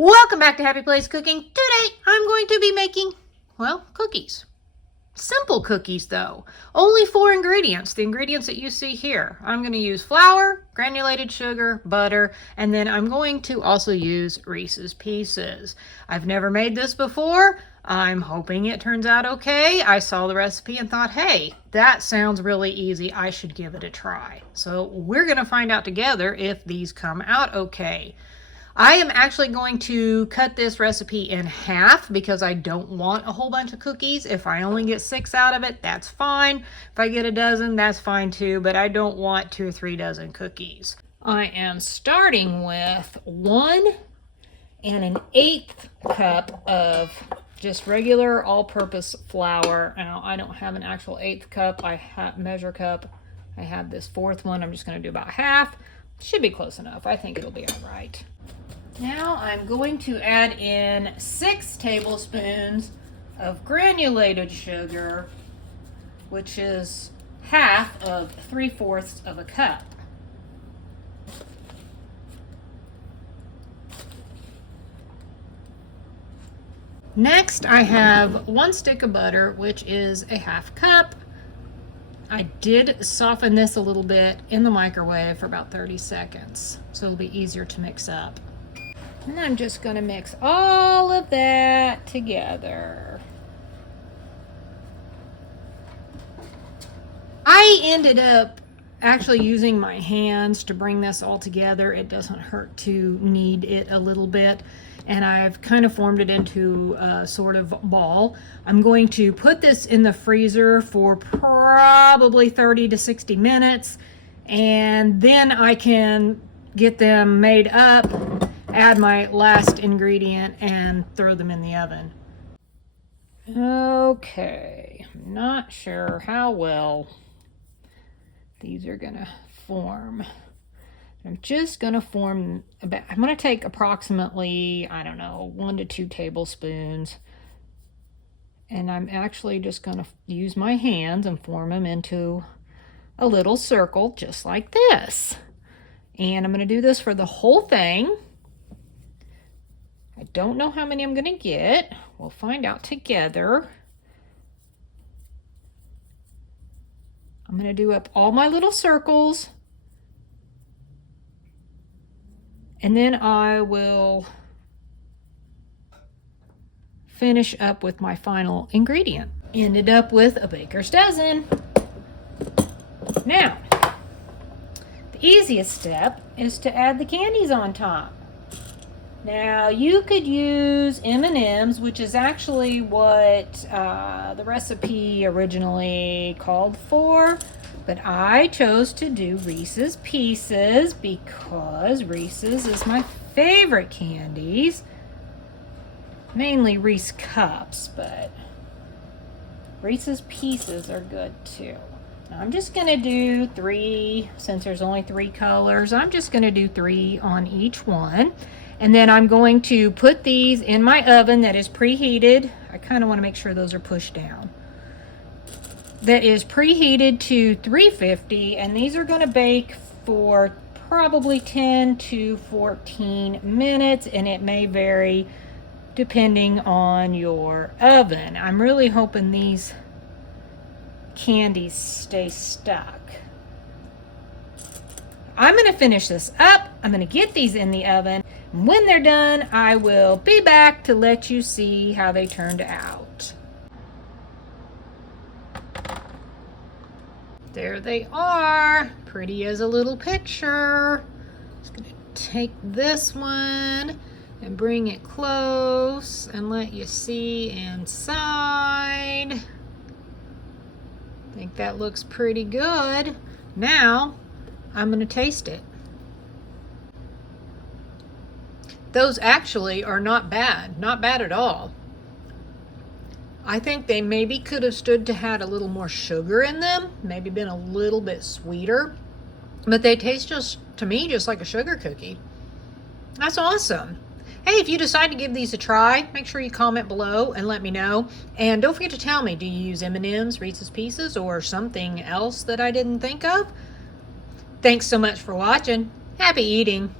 Welcome back to Happy Place Cooking. Today I'm going to be making, well, cookies. Simple cookies though. Only 4 ingredients. The ingredients that you see here. I'm going to use flour, granulated sugar, butter, and then I'm going to also use Reese's Pieces. I've never made this before. I'm hoping it turns out okay. I saw the recipe and thought, hey, that sounds really easy. I should give it a try. So we're going to find out together if these come out okay. I am actually going to cut this recipe in half because I don't want a whole bunch of cookies. If I only get 6 out of it, that's fine. If I get a dozen, that's fine too, but I don't want 2 or 3 dozen cookies. I am starting with 1 1/8 cup of just regular all-purpose flour. Now, I don't have an actual 1/8 cup. I have measure cup. I have this 4th one. I'm just going to do about half. Should be close enough. I think it'll be all right. Now I'm going to add in 6 tablespoons of granulated sugar, which is half of 3/4 of a cup. Next, I have 1 stick of butter, which is a half cup. I did soften this a little bit in the microwave for about 30 seconds, so it'll be easier to mix up. And I'm just going to mix all of that together. I ended up actually using my hands to bring this all together. It doesn't hurt to knead it a little bit. And I've kind of formed it into a sort of ball. I'm going to put this in the freezer for probably 30 to 60 minutes. And then I can get them made up, add my last ingredient, and throw them in the oven. Okay, I'm not sure how well these are gonna form. I'm just gonna form about, I'm gonna take approximately, I don't know, 1 to 2 tablespoons. And I'm actually just gonna use my hands and form them into a little circle just like this. And I'm gonna do this for the whole thing. I don't know how many I'm going to get. We'll find out together. I'm going to do up all my little circles. And then I will finish up with my final ingredient. Ended up with a baker's dozen. Now, the easiest step is to add the candies on top. Now, you could use M&Ms, which is actually what the recipe originally called for, but I chose to do Reese's Pieces because Reese's is my favorite candies. Mainly Reese Cups, but Reese's Pieces are good too. Now, I'm just going to do 3, since there's only 3 colors, I'm just going to do 3 on each one. And then I'm going to put these in my oven that is preheated. I kind of want to make sure those are pushed down. That is preheated to 350, and these are going to bake for probably 10 to 14 minutes, and it may vary depending on your oven. I'm really hoping these candies stay stuck. I'm going to finish this up. I'm going to get these in the oven. When they're done, I will be back to let you see how they turned out. There they are, pretty as a little picture. Just going to take this one and bring it close and let you see inside. I think that looks pretty good. Now, I'm going to taste it. Those actually are not bad at all. I think they maybe could have stood to had a little more sugar in them, maybe been a little bit sweeter, but they taste just, to me, just like a sugar cookie. That's awesome. Hey, if you decide to give these a try, make sure you comment below and let me know. And don't forget to tell me, do you use M&Ms, Reese's Pieces, or something else that I didn't think of? Thanks so much for watching. Happy eating.